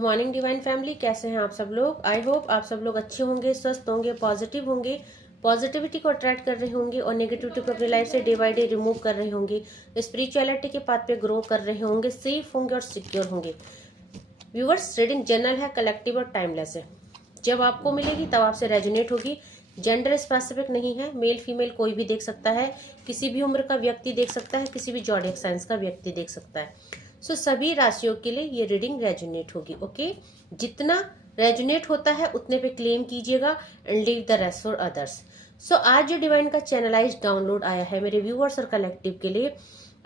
Morning divine family, कैसे हैं आप सब लोग। आई होप आप सब लोग अच्छे होंगे, स्वस्थ होंगे, पॉजिटिव होंगे, पॉजिटिविटी को अट्रैक्ट कर रहे होंगे और नेगेटिविटी को अपनी लाइफ से डे बाय डे रिमूव कर रहे होंगे, स्पिरिचुअलिटी के पाथ पे ग्रो कर रहे होंगे, सेफ होंगे और सिक्योर होंगे। व्यूअर्स, रीडिंग जनरल है, कलेक्टिव और टाइमलेस है। जब आपको मिलेगी तब आपसे रेजोनेट होगी। जेंडर स्पेसिफिक नहीं है, मेल फीमेल कोई भी देख सकता है, किसी भी उम्र का व्यक्ति देख सकता है, किसी भी जॉडिक साइंस का व्यक्ति देख सकता है। सो सभी राशियों के लिए ये रीडिंग रेजोनेट होगी। ओके, जितना रेजोनेट होता है उतने पे क्लेम कीजिएगा and leave the rest for others. So आज जो डिवाइन का चैनलाइज डाउनलोड आया है मेरे व्यूअर्स और कलेक्टिव के लिए,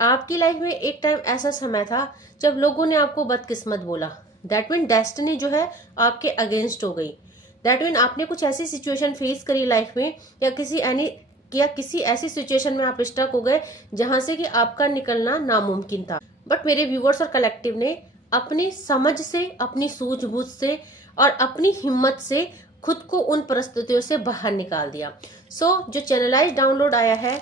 आपकी लाइफ में एक टाइम ऐसा समय था जब लोगों ने आपको बदकिस्मत बोला। दैट मीन डेस्टिनी जो है आपके अगेंस्ट हो गई। दैट मीन आपने कुछ ऐसी सिचुएशन फेस करी लाइफ में या किसी ऐसी सिचुएशन में आप स्टक हो गए जहां से कि आपका निकलना नामुमकिन था। बट मेरे व्यूअर्स और कलेक्टिव ने अपनी समझ से, अपनी सूझबूझ से और अपनी हिम्मत से खुद को उन परिस्थितियों से बाहर निकाल दिया। सो जो चैनलाइज डाउनलोड आया है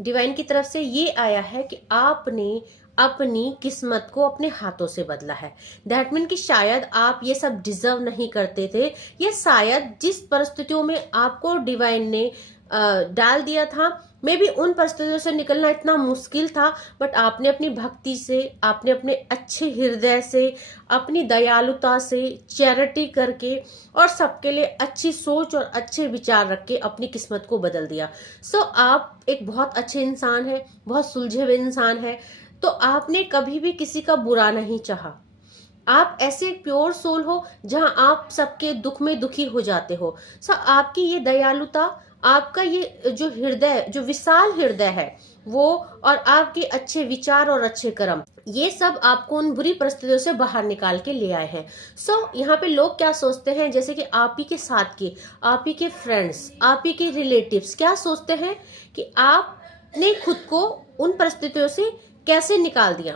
डिवाइन की तरफ से, ये आया है कि आपने अपनी किस्मत को अपने हाथों से बदला है। दैट मीन कि शायद आप ये सब डिजर्व नहीं करते थे, या शायद जिस परिस्थितियों में आपको डिवाइन ने डाल दिया था, मे बी उन परिस्थितियों से निकलना इतना मुश्किल था, बट आपने अपनी भक्ति से, आपने अपने अच्छे हृदय से, अपनी दयालुता से, चैरिटी करके और सबके लिए अच्छी सोच और अच्छे विचार रख के अपनी किस्मत को बदल दिया। सो आप एक बहुत अच्छे इंसान है, बहुत सुलझे हुए इंसान है। तो आपने कभी भी किसी का बुरा नहीं चाहा। आप ऐसे प्योर सोल हो जहां आप सबके दुख में दुखी हो जाते हो। सो आपकी ये दयालुता, आपका ये जो हृदय, जो विशाल हृदय है वो, और आपके अच्छे विचार और अच्छे कर्म, ये सब आपको उन बुरी परिस्थितियों से बाहर निकाल के ले आए हैं। सो यहाँ पे लोग क्या सोचते हैं, जैसे कि आप ही के साथ के, आप ही के फ्रेंड्स, आप ही के रिलेटिव्स क्या सोचते हैं कि आपने खुद को उन परिस्थितियों से कैसे निकाल दिया,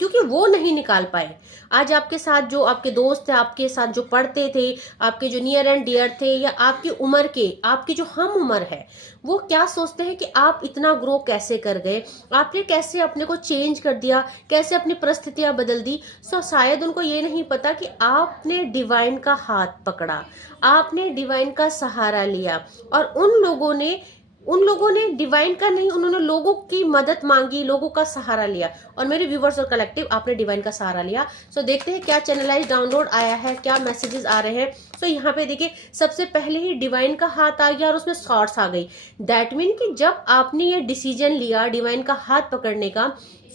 क्योंकि वो नहीं निकाल पाए। आज आपके साथ जो आपके दोस्त थे, आपके साथ जो पढ़ते थे, आपके जो नियर एंड डियर थे, या आपकी उम्र के, आपकी जो हम उम्र है, वो क्या सोचते हैं कि आप इतना ग्रो कैसे कर गए, आपने कैसे अपने को चेंज कर दिया, कैसे अपनी परिस्थितियां बदल दी। सो शायद उनको ये नहीं पता कि आपने डिवाइन का हाथ पकड़ा, आपने डिवाइन का सहारा लिया, और उन लोगों ने डिवाइन का नहीं, उन्होंने लोगों की मदद मांगी, लोगों का सहारा लिया। और मेरे व्यूवर्स और कलेक्टिव, आपने डिवाइन का सहारा लिया। सो देखते हैं क्या चैनलाइज डाउनलोड आया है, क्या मैसेजेस आ रहे हैं। सो यहाँ पे देखिए, सबसे पहले ही डिवाइन का हाथ आ गया और उसमें शॉर्ट्स आ गई। दैट मीन कि जब आपने ये डिसीजन लिया डिवाइन का हाथ पकड़ने का,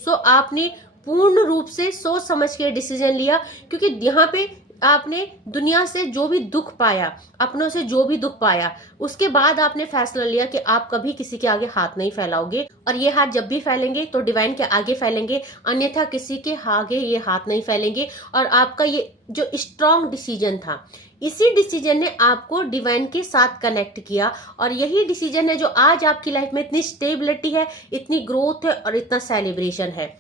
सो आपने पूर्ण रूप से सोच समझ के डिसीजन लिया, क्योंकि यहाँ पे आपने दुनिया से जो भी दुख पाया, अपनों से जो भी दुख पाया, उसके बाद आपने फैसला लिया कि आप कभी किसी के आगे हाथ नहीं फैलाओगे, और ये हाथ जब भी फैलेंगे तो डिवाइन के आगे फैलेंगे, अन्यथा किसी के आगे ये हाथ नहीं फैलेंगे। और आपका ये जो स्ट्रॉन्ग डिसीजन था, इसी डिसीजन ने आपको डिवाइन के साथ कनेक्ट किया, और यही डिसीजन है जो आज आपकी लाइफ में इतनी स्टेबिलिटी है, इतनी ग्रोथ है और इतना सेलिब्रेशन है।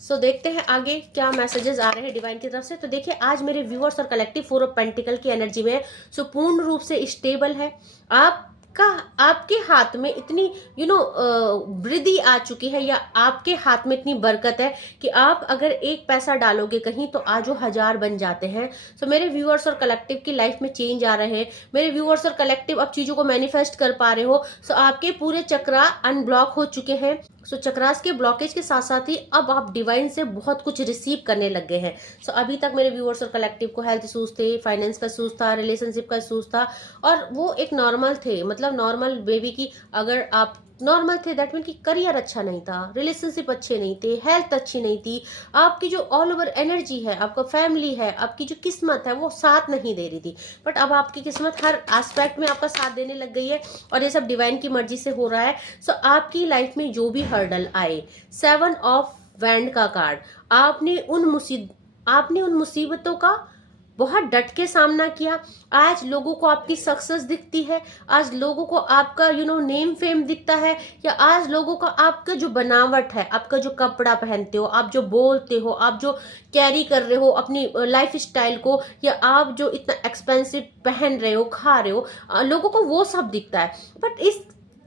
सो देखते हैं आगे क्या मैसेजेस आ रहे हैं डिवाइन की तरफ से। तो देखिए, आज मेरे व्यूअर्स और कलेक्टिव 4 ऑफ पेंटिकल की एनर्जी में है। सो पूर्ण रूप से स्टेबल है। आपके हाथ में इतनी वृद्धि आ चुकी है, या आपके हाथ में इतनी बरकत है कि आप अगर एक पैसा डालोगे कहीं तो आज वो 1000 बन जाते हैं। सो मेरे व्यूअर्स और कलेक्टिव की लाइफ में चेंज आ रहे हैं। मेरे व्यूअर्स और कलेक्टिव अब चीजों को मैनिफेस्ट कर पा रहे हो। सो आपके पूरे चक्रा अनब्लॉक हो चुके हैं। सो चक्रास के ब्लॉकेज के साथ साथ ही अब आप डिवाइन से बहुत कुछ रिसीव करने लग गए हैं। सो अभी तक मेरे व्यूअर्स और कलेक्टिव को हेल्थ इशूज थे, फाइनेंस का इशूज था, रिलेशनशिप का इशूज था, और वो एक नॉर्मल थे, मतलब नॉर्मल बेबी की, अगर आप नॉर्मल थे दैट मीन कि करियर अच्छा नहीं था, रिलेशनशिप अच्छे नहीं थे, हेल्थ अच्छी नहीं थी, आपकी जो ऑल ओवर एनर्जी है, आपका फैमिली है, आपकी जो किस्मत है वो साथ नहीं दे रही थी। बट अब आपकी किस्मत हर एस्पेक्ट में आपका साथ देने लग गई है, और ये सब डिवाइन की मर्जी से हो रहा है। सो आपकी लाइफ में जो भी हर्डल आए, 7 ऑफ वैंड का कार्ड, आपने उन मुसीबतों का बहुत डट के सामना किया। आज लोगों को आपकी सक्सेस दिखती है, आज लोगों को आपका नेम फेम दिखता है, या आज लोगों का आपका जो बनावट है, आपका जो कपड़ा पहनते हो, आप जो बोलते हो, आप जो कैरी कर रहे हो अपनी लाइफ स्टाइल को, या आप जो इतना एक्सपेंसिव पहन रहे हो, खा रहे हो, लोगों को वो सब दिखता है। बट इस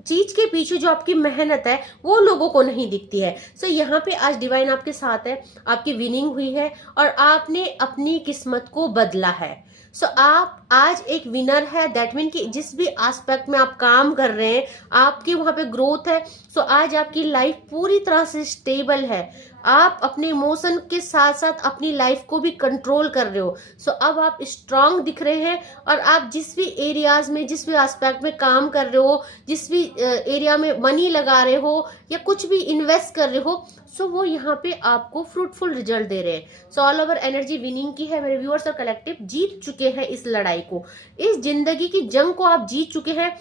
चीज के पीछे जो आपकी मेहनत है वो लोगों को नहीं दिखती है। सो यहाँ पे आज डिवाइन आपके साथ है, आपकी विनिंग हुई है और आपने अपनी किस्मत को बदला है। सो आप आज एक विनर है। दैट मीन कि जिस भी एस्पेक्ट में आप काम कर रहे हैं आपकी वहां पे ग्रोथ है। सो आज आपकी लाइफ पूरी तरह से स्टेबल है। आप अपने इमोशन के साथ साथ अपनी लाइफ को भी कंट्रोल कर रहे हो। सो अब आप स्ट्रांग दिख रहे हैं और आप जिस भी एरियाज में, जिस भी एस्पेक्ट में काम कर रहे हो, जिस भी एरिया में मनी लगा रहे हो या कुछ भी इन्वेस्ट कर रहे हो, सो वो यहाँ पे आपको फ्रूटफुल रिजल्ट दे रहे हैं। So all over energy winning की है। मेरे व्यूअर्स और कलेक्टिव जीत चुके हैं इस लड़ाई को, इस जिंदगी की जंग को आप जीत चुके हैं।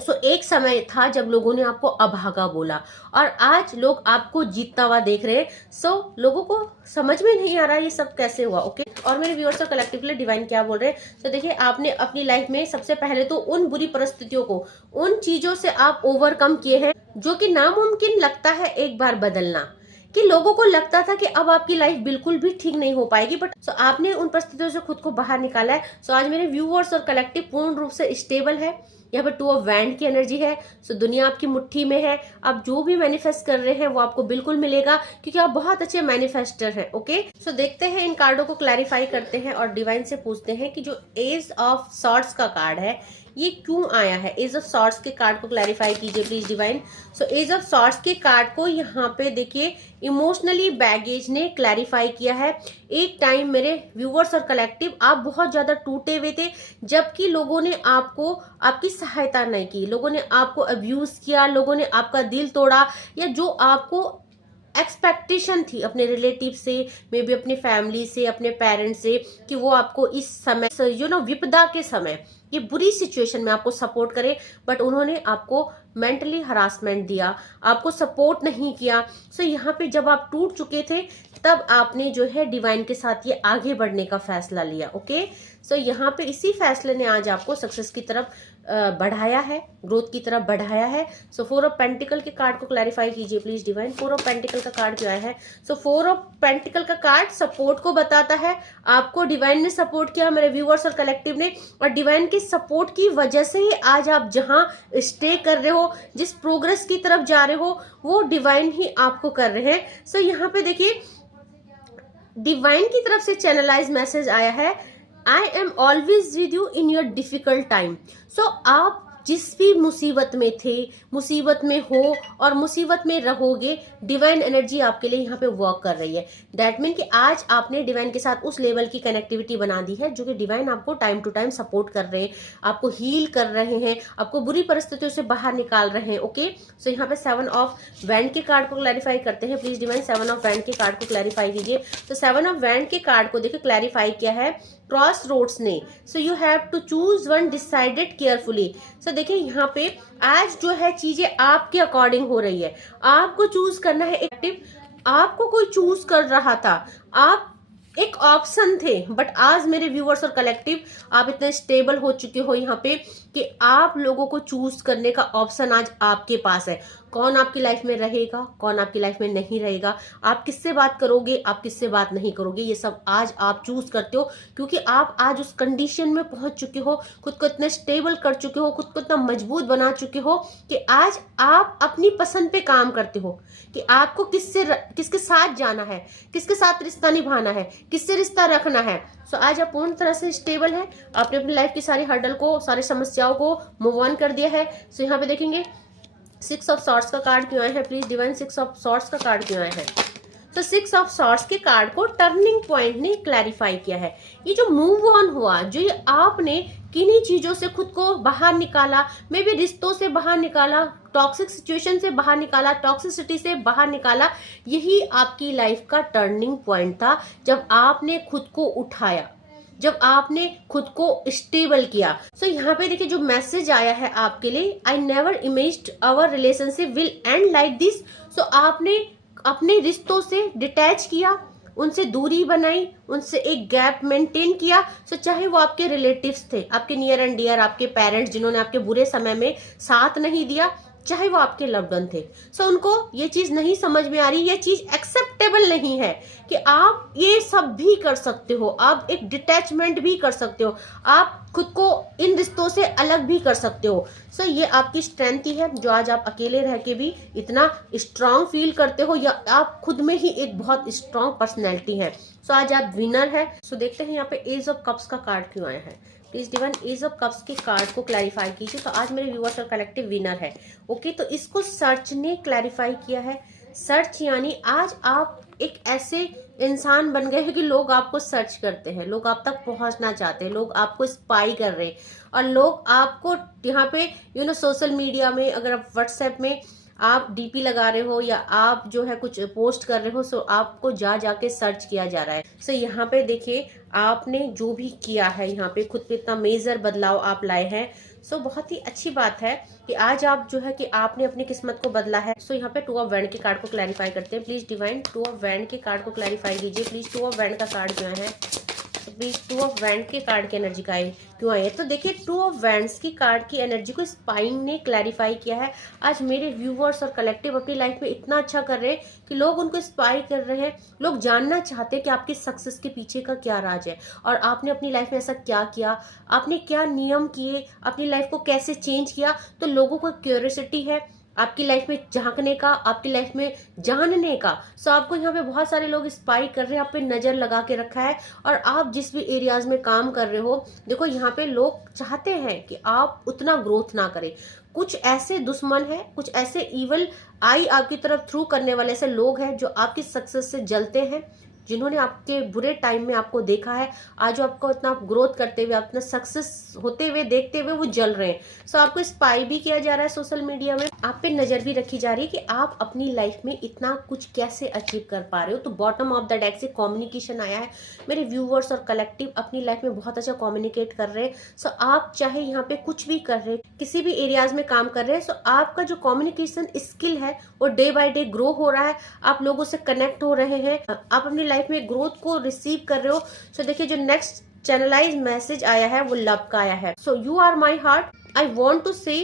सो एक समय था जब लोगों ने आपको अभागा बोला और आज लोग आपको जीतता हुआ देख रहे हैं। सो लोगों को समझ में नहीं आ रहा ये सब कैसे हुआ। ओके, और मेरे व्यूअर्स और कलेक्टिव के लिए डिवाइन क्या बोल रहे हैं। तो देखिए, आपने अपनी लाइफ में सबसे पहले तो उन बुरी परिस्थितियों को, उन चीजों से आप ओवरकम किए हैं जो कि नामुमकिन लगता है एक बार बदलना, कि लोगों को लगता था कि अब आपकी लाइफ बिल्कुल भी ठीक नहीं हो पाएगी, बट सो आपने उन परिस्थितियों से खुद को बाहर निकाला है। सो आज मेरे व्यूअर्स और कलेक्टिव पूर्ण रूप से स्टेबल है। यहाँ पे 2 ऑफ वैंड की एनर्जी है। सो दुनिया आपकी मुट्ठी में है। आप जो भी मैनिफेस्ट कर रहे हैं वो आपको बिल्कुल मिलेगा, क्योंकि आप बहुत अच्छे मैनिफेस्टर हैं। ओके, सो देखते हैं, इन कार्डों को क्लैरिफाई करते हैं और डिवाइन से पूछते हैं कि जो एज ऑफ सॉर्ड्स का कार्ड है ये क्यों आया है। एज ऑफ सॉर्ड्स के कार्ड को क्लैरिफाई कीजिए please divine. So ace of swords के कार्ड को यहाँ पे देखिए इमोशनली बैगेज ने क्लैरिफाई किया है। एक टाइम मेरे व्यूअर्स और कलेक्टिव आप बहुत ज्यादा टूटे हुए थे, जबकि लोगों ने आपको, आपकी सहायता नहीं की, लोगों ने आपको अब्यूज किया, लोगों ने आपका दिल तोड़ा, या जो आपको एक्सपेक्टेशन थी अपने रिलेटिव से, मे बी अपने फैमिली से, अपने पेरेंट्स से, कि वो आपको इस समय विपदा के समय, ये बुरी सिचुएशन में आपको सपोर्ट करे, बट उन्होंने आपको मेंटली हरासमेंट दिया, आपको सपोर्ट नहीं किया। सो यहाँ पे जब आप टूट चुके थे तब आपने जो है डिवाइन के साथ ये आगे बढ़ने का फैसला लिया। ओके, सो यहाँ पे इसी फैसले ने आज आपको सक्सेस की तरफ बढ़ाया है, ग्रोथ की तरफ बढ़ाया है। सो 4 ऑफ पेंटिकल के कार्ड को क्लैरिफाई कीजिए प्लीज डिवाइन। 4 ऑफ पेंटिकल का कार्ड क्या है। सो 4 ऑफ पेंटिकल का कार्ड सपोर्ट को बताता है। आपको डिवाइन ने सपोर्ट किया, मेरे व्यूअर्स और कलेक्टिव ने, और डिवाइन के सपोर्ट की वजह से ही आज आप जहां स्टे कर रहे हो, जिस प्रोग्रेस की तरफ जा रहे हो, वो डिवाइन ही आपको कर रहे हैं। सो यहाँ पे देखिए, डिवाइन की तरफ से चैनलाइज मैसेज आया है, I am always with you in your difficult time. So आप जिस भी मुसीबत में थे, मुसीबत में हो और मुसीबत में रहोगे, डिवाइन एनर्जी आपके लिए यहाँ पे वर्क कर रही है। दैट मीन कि आज आपने डिवाइन के साथ उस लेवल की कनेक्टिविटी बना दी है जो कि डिवाइन आपको टाइम टू टाइम सपोर्ट कर रहे हैं, आपको हील कर रहे हैं, आपको बुरी परिस्थितियों से बाहर निकाल रहे हैं। ओके, सो यहाँ पे 7 ऑफ वैंड के कार्ड को क्लैरिफाई करते हैं प्लीज डिवाइन। 7 ऑफ वैंड के कार्ड को क्लैरिफाई कीजिए। तो 7 ऑफ वैंड के कार्ड को देखिए क्लैरिफाई किया है क्रॉस रोड्स ने। So you have to choose one decided carefully. So देखिए यहाँ पे आज जो है चीजें आपके अकॉर्डिंग हो रही है, आपको चूज करना है। एक्टिव आपको कोई चूज कर रहा था, आप एक ऑप्शन थे, बट आज मेरे व्यूअर्स और कलेक्टिव आप इतने स्टेबल हो चुके हो यहाँ पे कि आप लोगों को चूज करने का ऑप्शन आज आपके पास है। कौन आपकी लाइफ में रहेगा, कौन आपकी लाइफ में नहीं रहेगा, आप किससे बात करोगे, आप किससे बात नहीं करोगे, ये सब आज आप चूज करते हो, क्योंकि आप आज उस कंडीशन में पहुंच चुके हो, खुद को इतने स्टेबल कर चुके हो, खुद को इतना मजबूत बना चुके हो कि आज आप अपनी पसंद पे काम करते हो कि आपको किसके साथ जाना है, किसके साथ रिश्ता निभाना है, किससे रिश्ता रखना है। सो आज आप पूर्ण तरह से स्टेबल है, आपने अपनी लाइफ की सारी हर्डल को, सारी समस्याओं को मूव ऑन कर दिया है। सो यहाँ पे देखेंगे 6 ऑफ सॉर्ड्स का कार्ड क्यों आया है प्लीज डिवाइन। 6 ऑफ सॉर्ड्स का कार्ड क्यों आया है। तो 6 ऑफ सॉर्ड्स के कार्ड को टर्निंग पॉइंट ने क्लैरिफाई किया है। ये जो मूव ऑन हुआ, जो ये आपने किन्हीं चीजों से खुद को बाहर निकाला, मे बी रिश्तों से बाहर निकाला, टॉक्सिक सिचुएशन से बाहर निकाला, टॉक्सिसिटी से बाहर निकाला, यही आपकी लाइफ का टर्निंग पॉइंट था। जब आपने खुद को उठाया, जब आपने खुद को स्टेबल किया। सो यहाँ पे देखिए जो मैसेज आया है आपके लिए, I never imagined our relationship will end like this. So आपने अपने रिश्तों से डिटैच किया, उनसे दूरी बनाई, उनसे एक गैप मेंटेन किया। सो चाहे वो आपके रिलेटिव्स थे, आपके नियर एंड डियर, आपके पेरेंट्स जिन्होंने आपके बुरे समय में साथ नहीं दिया, चाहे वो आपके लव्ड वन थे। सो उनको ये चीज नहीं समझ में आ रही, ये चीज एक्सेप्टेबल नहीं है कि आप ये सब भी कर सकते हो, आप एक डिटैचमेंट भी कर सकते हो, आप खुद को इन रिश्तों से अलग भी कर सकते हो। सो ये आपकी स्ट्रेंथ ही है जो आज आप अकेले रह के भी इतना स्ट्रांग फील करते हो, या आप खुद में ही एक बहुत स्ट्रांग पर्सनैलिटी है। सो आज आप विनर है। सो देखते हैं यहाँ पे एज ऑफ कप्स का कार्ड क्यों आया है। Please divine ace of cups के कार्ड को क्लैरिफाई कीजिए। तो आज मेरे व्यूअर्स और कलेक्टिव विनर है। ओके, तो इसको सर्च ने क्लैरिफाई किया है। सर्च यानी आज आप एक ऐसे इंसान बन गए हैं कि लोग आपको सर्च करते हैं, लोग आप तक पहुंचना चाहते हैं, लोग आपको स्पाई कर रहे हैं, और लोग आपको यहाँ पे सोशल मीडिया में, अगर आप व्हाट्सएप में आप डीपी लगा रहे हो या आप जो है कुछ पोस्ट कर रहे हो, सो आपको जाके सर्च किया जा रहा है। सो यहाँ पे देखिए आपने जो भी किया है, यहाँ पे खुद पे इतना मेजर बदलाव आप लाए हैं। सो बहुत ही अच्छी बात है कि आज आप जो है कि आपने अपनी किस्मत को बदला है। सो यहाँ पे टू ऑफ वैंड के कार्ड को क्लैरिफाई करते हैं। Please divine two of wand के कार्ड को क्लैरिफाई कीजिए। प्लीज टू ऑफ वैंड का कार्ड जो है, प्लीज टू ऑफ वैंड के कार्ड की एनर्जी का क्यों आई है। तो देखिए टू ऑफ वैंड्स की कार्ड की एनर्जी को स्पाइन ने क्लैरिफाई किया है। आज मेरे व्यूवर्स और कलेक्टिव अपनी लाइफ में इतना अच्छा कर रहे हैं कि लोग उनको स्पाई कर रहे हैं, लोग जानना चाहते हैं कि आपकी सक्सेस के पीछे का क्या राज है, और आपने अपनी लाइफ में ऐसा क्या किया, आपने क्या नियम किए, अपनी लाइफ को कैसे चेंज किया। तो लोगों को क्यूरियोसिटी है आपकी लाइफ में झांकने का, आपकी लाइफ में जानने का। सो आपको यहाँ पे बहुत सारे लोग स्पाई कर रहे हैं, आप पे नजर लगा के रखा है, और आप जिस भी एरियाज में काम कर रहे हो, देखो यहाँ पे लोग चाहते हैं कि आप उतना ग्रोथ ना करें। कुछ ऐसे दुश्मन है, कुछ ऐसे इवल आई आपकी तरफ थ्रू करने वाले ऐसे लोग हैं जो आपकी सक्सेस से जलते हैं, जिन्होंने आपके बुरे टाइम में आपको देखा है, आज आपको इतना ग्रोथ करते हुए, अपना सक्सेस होते हुए देखते हुए वो जल रहे हैं। सो आपको स्पाई भी किया जा रहा है सोशल मीडिया में, आप पे नजर भी रखी जा रही है कि आप अपनी लाइफ में इतना कुछ कैसे अचीव कर पा रहे हो। तो बॉटम ऑफ द डेक से कम्युनिकेशन आया है। मेरे व्यूवर्स और कलेक्टिव अपनी लाइफ में बहुत अच्छा कम्युनिकेट कर रहे हैं। सो आप चाहे यहाँ पे कुछ भी कर रहे हैं, किसी भी एरियाज में काम कर रहे हैं, सो आपका जो कम्युनिकेशन स्किल है वो डे बाय डे ग्रो हो रहा है। आप लोगों से कनेक्ट हो रहे हैं, आप अपनी लाइफ में ग्रोथ को रिसीव कर रहे हो। सो देखिए जो नेक्स्ट चैनलाइज मैसेज आया है वो लव का आया है। So you are my heart, I want to say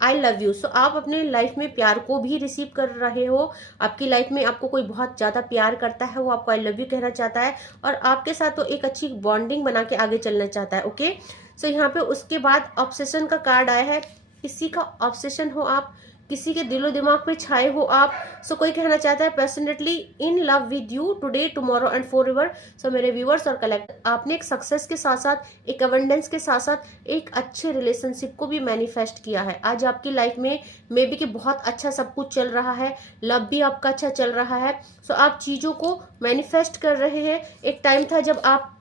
I love you. सो आप अपने लाइफ में प्यार को भी रिसीव कर रहे हो। आपकी लाइफ में आपको कोई बहुत ज्यादा प्यार करता है, वो आपको आई लव यू कहना चाहता है, और आपके साथ वो एक अच्छी बॉन्डिंग बना के आगे चलना चाहता है। ओके, सो यहाँ पे उसके बाद ऑब्सेशन का कार्ड आया है। किसी का ऑब्सेशन हो आप, किसी के दिलो दिमाग पे छाए हो आप। सो कोई कहना चाहता है passionately in love with you today tomorrow and forever. So मेरे व्यूअर्स और कलेक्ट, आपने एक सक्सेस के साथ साथ, एक अबंडेंस के साथ साथ एक अच्छे रिलेशनशिप को भी मैनिफेस्ट किया है। आज आपकी लाइफ में मे बी कि बहुत अच्छा सब कुछ चल रहा है, लव भी आपका अच्छा चल रहा है। सो आप चीजों को मैनिफेस्ट कर रहे हैं। एक टाइम था जब आप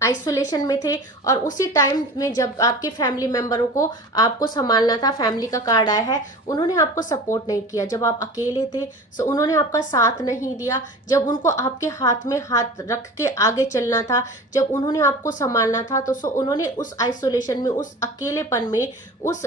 आइसोलेशन में थे, और उसी टाइम में जब आपके फैमिली मेंबरों को आपको संभालना था, फैमिली का कार्ड आया है, उन्होंने आपको सपोर्ट नहीं किया। जब आप अकेले थे सो उन्होंने आपका साथ नहीं दिया। जब उनको आपके हाथ में हाथ रख के आगे चलना था, जब उन्होंने आपको संभालना था, तो सो उन्होंने उस आइसोलेशन में, उस अकेलेपन में, उस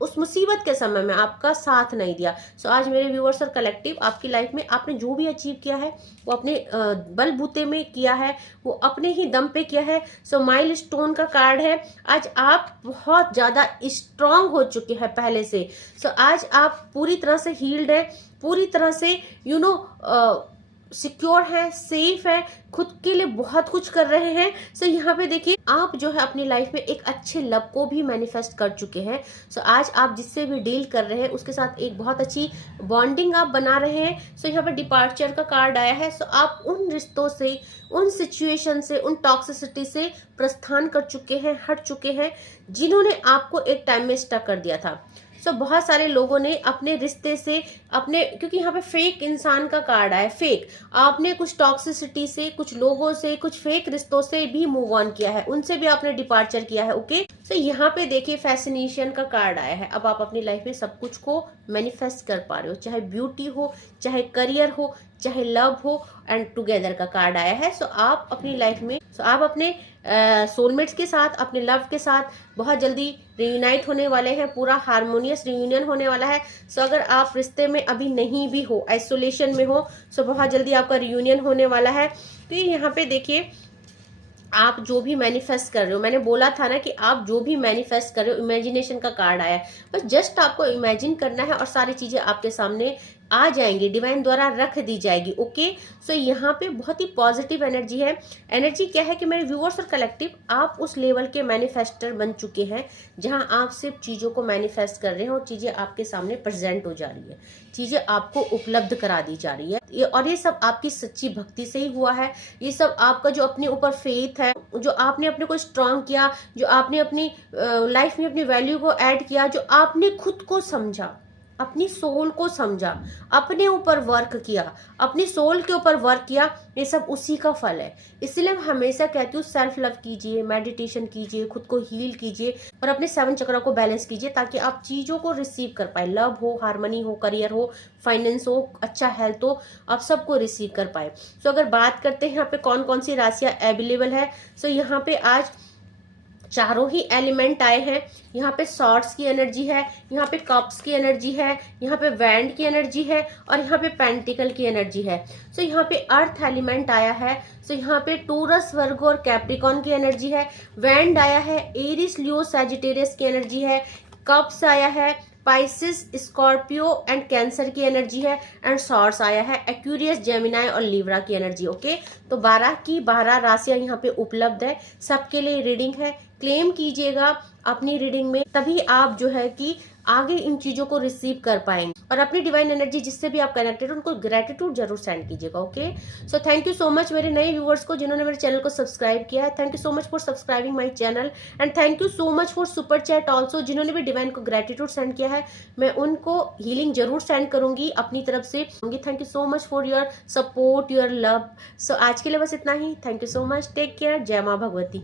उस मुसीबत के समय में आपका साथ नहीं दिया। सो आज मेरे व्यूअर्स और कलेक्टिव, आपकी लाइफ में आपने जो भी अचीव किया है वो अपने बलबूते में किया है, वो अपने ही दम पे किया है। सो माइलस्टोन का कार्ड है। आज आप बहुत ज्यादा स्ट्रांग हो चुके हैं पहले से। सो आज आप पूरी तरह से हील्ड है, पूरी तरह से सिक्योर है, सेफ है, खुद के लिए बहुत कुछ कर रहे हैं। सो यहाँ पे देखिए आप जो है अपनी लाइफ में एक अच्छे लव को भी मैनिफेस्ट कर चुके हैं। सो आज आप जिससे भी डील कर रहे हैं उसके साथ एक बहुत अच्छी बॉन्डिंग आप बना रहे हैं। सो यहाँ पे डिपार्चर का कार्ड आया है। सो आप उन रिश्तों से, उन सिचुएशन से, उन टॉक्सिसिटी से प्रस्थान कर चुके हैं, हट चुके हैं, जिन्होंने आपको एक टाइम में स्टक कर दिया था। सो बहुत सारे लोगों ने अपने रिश्ते से, अपने, क्योंकि यहाँ पे फेक इंसान का कार्ड आया, फेक, आपने कुछ टॉक्सिसिटी से, कुछ लोगों से, कुछ फेक रिश्तों से भी मूव ऑन किया है, उनसे भी आपने डिपार्चर किया है। ओके, सो यहाँ पे देखिए फैसिनेशन का कार्ड आया है। अब आप अपनी लाइफ में सब कुछ को मैनिफेस्ट कर पा रहे हो, चाहे ब्यूटी हो, चाहे करियर हो, चाहे लव हो, एंड टुगेदर का कार्ड आया है। सो आप अपनी लाइफ में, सो आप अपने सोलमेट्स के साथ, अपने लव के साथ बहुत जल्दी रियूनाइट होने वाले हैं, पूरा हारमोनियस रियूनियन होने वाला है। सो अगर आप रिश्ते में अभी नहीं भी हो, आइसोलेशन में हो, सो बहुत जल्दी आपका रियूनियन होने वाला है। तो यहाँ पे देखिए आप जो भी मैनिफेस्ट कर रहे हो, मैंने बोला था ना कि आप जो भी मैनिफेस्ट कर रहे हो, इमेजिनेशन का कार्ड आया है, बस जस्ट आपको इमेजिन करना है और सारी चीजें आपके सामने आ जाएंगी, डिवाइन द्वारा रख दी जाएगी। ओके, सो यहाँ पे बहुत ही पॉजिटिव एनर्जी है। एनर्जी क्या है कि मेरे व्यूअर्स और कलेक्टिव, आप उस लेवल के मैनिफेस्टर बन चुके हैं जहां आप सिर्फ चीजों को मैनिफेस्ट कर रहे हैं और चीजें आपके सामने प्रेजेंट हो जा रही है, चीजें आपको उपलब्ध करा दी जा रही है। और ये सब आपकी सच्ची भक्ति से ही हुआ है। ये सब आपका जो अपने ऊपर फेथ है, जो आपने अपने को स्ट्रांग किया, जो आपने अपनी लाइफ में अपनी वैल्यू को ऐड किया, जो आपने खुद को समझा, अपनी सोल को समझा, अपने ऊपर वर्क किया, अपनी सोल के ऊपर वर्क किया, ये सब उसी का फल है। इसलिए मैं हमेशा कहती हूँ सेल्फ लव कीजिए, मेडिटेशन कीजिए, खुद को हील कीजिए और अपने 7 चक्र को बैलेंस कीजिए, ताकि आप चीजों को रिसीव कर पाए। लव हो, हार्मनी हो, करियर हो, फाइनेंस हो, अच्छा हेल्थ हो, आप सबको रिसीव कर पाए। सो अगर बात करते हैं यहाँ पे कौन कौन सी राशियां अवेलेबल है, सो यहाँ पे आज चारों ही एलिमेंट आए हैं। यहाँ पे सॉर्ड्स की एनर्जी है, यहाँ पे कप्स की एनर्जी है, यहाँ पे वैंड की एनर्जी है और यहाँ पे पेंटिकल की एनर्जी है। सो यहाँ पे अर्थ एलिमेंट आया है। सो यहाँ पे टोरस, वर्गो और कैप्रिकॉन की एनर्जी है। वैंड आया है, एरिस, लियो, सैजिटेरियस की एनर्जी है। कप्स आया है, पाइसिस, स्कॉर्पियो एंड कैंसर की एनर्जी है। एंड सॉर्ड्स आया है, एक्वेरियस, जेमिनाई और लिब्रा की एनर्जी। ओके, तो 12 की 12 राशियां यहाँ पे उपलब्ध है, सबके लिए रीडिंग है। क्लेम कीजिएगा अपनी रीडिंग में, तभी आप जो है कि आगे इन चीजों को रिसीव कर पाएंगे। और अपनी डिवाइन एनर्जी जिससे भी आप कनेक्टेड, उनको ग्रेटिट्यूड जरूर सेंड कीजिएगा। Okay, so thank you so much मेरे नए व्यूअर्स को जिन्होंने मेरे चैनल को सब्सक्राइब किया है। Thank you so much for subscribing my channel and thank you so much for super chat also. जिन्होंने भी डिवाइन को ग्रेटिट्यूड सेंड किया है, मैं उनको हीलिंग जरूर सेंड करूंगी अपनी तरफ से। Thank you so much for your support, your love. So आज के लिए बस इतना ही। Thank you so much, take care, जय माँ भगवती।